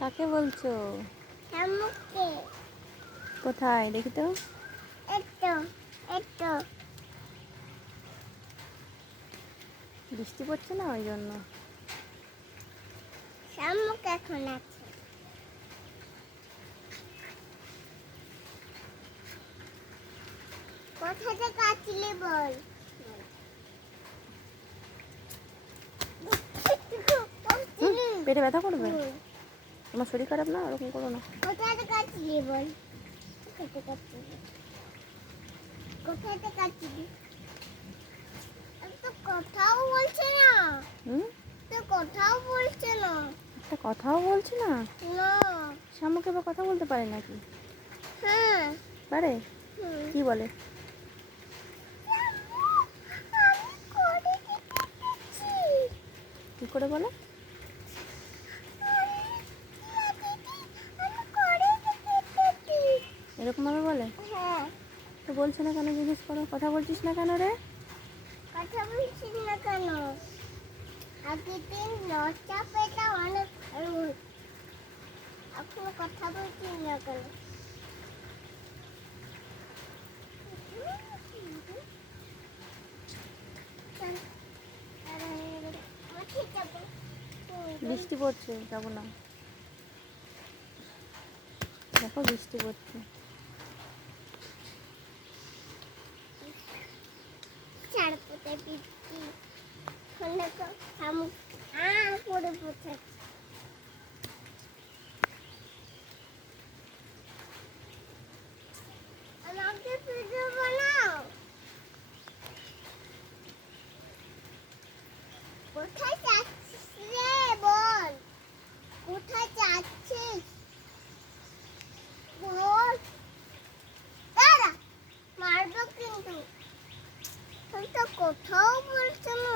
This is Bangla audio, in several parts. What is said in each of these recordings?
কাকে বলছো? কোথায় দেখি তো? বৃষ্টি পড়ছে না ওই জন্য। শামুক এখন আছে। কোথায় থেকে আসলি বল? পেটে ব্যথা করবে? তোমার শরীর খারাপ না, ওরকম করো না। কোথায় থেকে আসলি বল? কোথায় থেকে আসলি? কোথায় থেকে আসলি? তো কথাও বলছে না। তো কথাও বলছে না। একটা কথাও বলছে না? না। শামুক এবার কথা বলতে পারে নাকি? হ্যাঁ পারে। কি বলে? কি করে বলে? এরকম ভাবে বলে? হ্যাঁ। তো বলছে না কেন? জিজ্ঞেস করো, কথা বলছিস না কেন রে? কথা বলছিস না কেন? আগের দিন লজ্জা পেতাম অনেক, এখন কথা বলছিস না কেন? বৃষ্টি পড়ছে, যাবো না। দেখো বৃষ্টি পড়ছে। কোথায় যাচ্ছিস রে বল? কোথায় যাচ্ছিস বল? দাঁড়া, মারবো কিন্তু। তুই তো কোথাও বলছো না।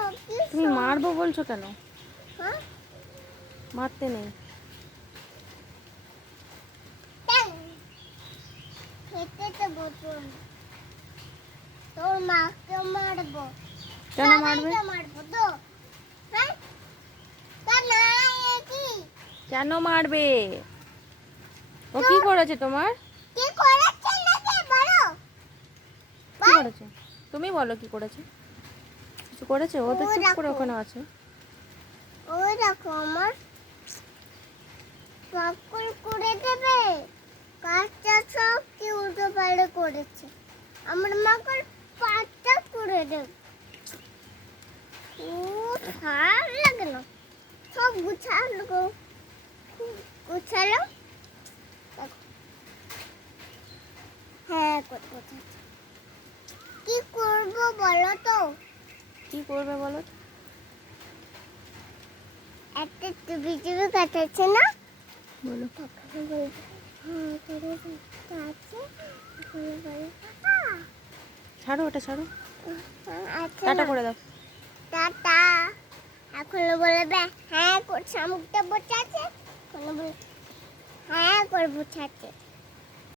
তুমি মারবো বলছো কেন? হ্যাঁ, মারতে নেই। খেতে তো বলছো না। তোর মাকে মারবো। কেন মারবে? মারবো তো। হ্যাঁ, তা না কি? কেন মারবে? ও কি করেছে তোমার? কি করেছে নাকি বলো? কি করেছে? তুমি বলো কি করেছে? কিছু করেছে? ও তো চুপ করে ওখানে আছে। ওই দেখো আমার পাকুল করে দেবে। কাজটা সব কি উল্টো পাল্টা করেছে। আমার মাকে পাঁচটা করে দেবে। ও খারাপ লাগে না। সব গুছালো গুছালো। হ্যাঁ, কোথায় কি করবো বলো তো? কি করবে বলো? একটা টুপি টুপি কাটাচ্ছে না বলো। ছাড়ো ওটা, ছাড়ো। টাটা করে দাও। টাটা। এখন বলবে হ্যাঁ শামুকটা বোঝাচ্ছে। হ্যাঁ করে বোঝাচ্ছে।